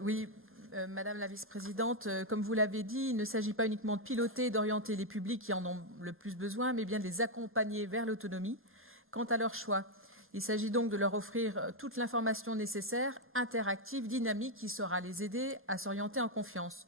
Oui, Madame la vice-présidente, comme vous l'avez dit, il ne s'agit pas uniquement de piloter et d'orienter les publics qui en ont le plus besoin, mais bien de les accompagner vers l'autonomie quant à leur choix. Il s'agit donc de leur offrir toute l'information nécessaire, interactive, dynamique, qui saura les aider à s'orienter en confiance.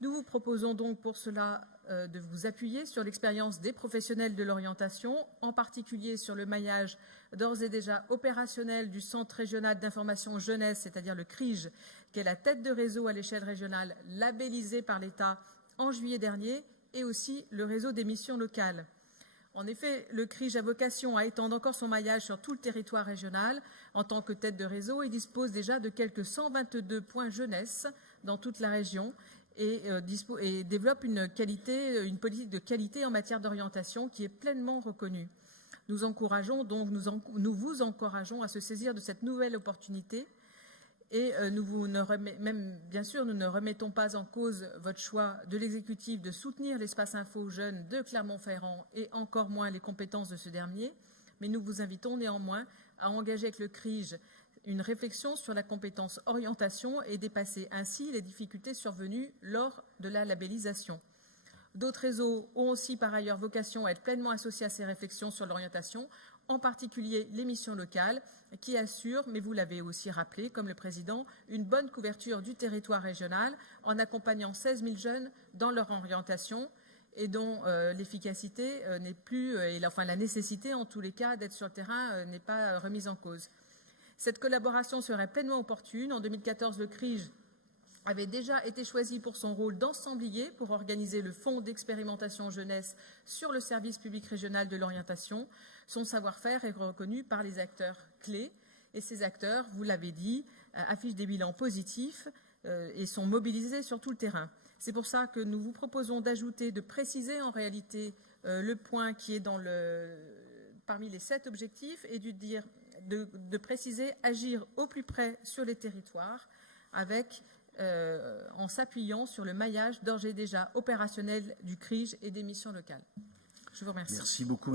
Nous vous proposons donc pour cela de vous appuyer sur l'expérience des professionnels de l'orientation, en particulier sur le maillage d'ores et déjà opérationnel du Centre régional d'information jeunesse, c'est-à-dire le CRIJ, qui est la tête de réseau à l'échelle régionale labellisée par l'État en juillet dernier, et aussi le réseau des missions locales. En effet, le CRIJ a vocation à étendre encore son maillage sur tout le territoire régional en tant que tête de réseau et dispose déjà de quelques 122 points jeunesse dans toute la région et développe une politique de qualité en matière d'orientation qui est pleinement reconnue. Nous vous encourageons à se saisir de cette nouvelle opportunité et nous ne remettons pas en cause votre choix de l'exécutif de soutenir l'espace info jeunes de Clermont-Ferrand et encore moins les compétences de ce dernier, mais nous vous invitons néanmoins à engager avec le CRIJ une réflexion sur la compétence orientation et dépasser ainsi les difficultés survenues lors de la labellisation. D'autres réseaux ont aussi par ailleurs vocation à être pleinement associés à ces réflexions sur l'orientation, en particulier les missions locales, qui assurent, mais vous l'avez aussi rappelé, comme le Président, une bonne couverture du territoire régional en accompagnant 16 000 jeunes dans leur orientation et dont l'efficacité n'est plus, la nécessité en tous les cas d'être sur le terrain n'est pas remise en cause. Cette collaboration serait pleinement opportune. En 2014, le CRIJ avait déjà été choisi pour son rôle d'ensemblier pour organiser le fonds d'expérimentation jeunesse sur le service public régional de l'orientation. Son savoir-faire est reconnu par les acteurs clés et ces acteurs, vous l'avez dit, affichent des bilans positifs et sont mobilisés sur tout le terrain. C'est pour ça que nous vous proposons d'ajouter, de préciser en réalité le point qui est parmi les 7 objectifs et de préciser agir au plus près sur les territoires en s'appuyant sur le maillage d'ores et déjà opérationnel du CRIJ et des missions locales. Je vous remercie. Merci beaucoup.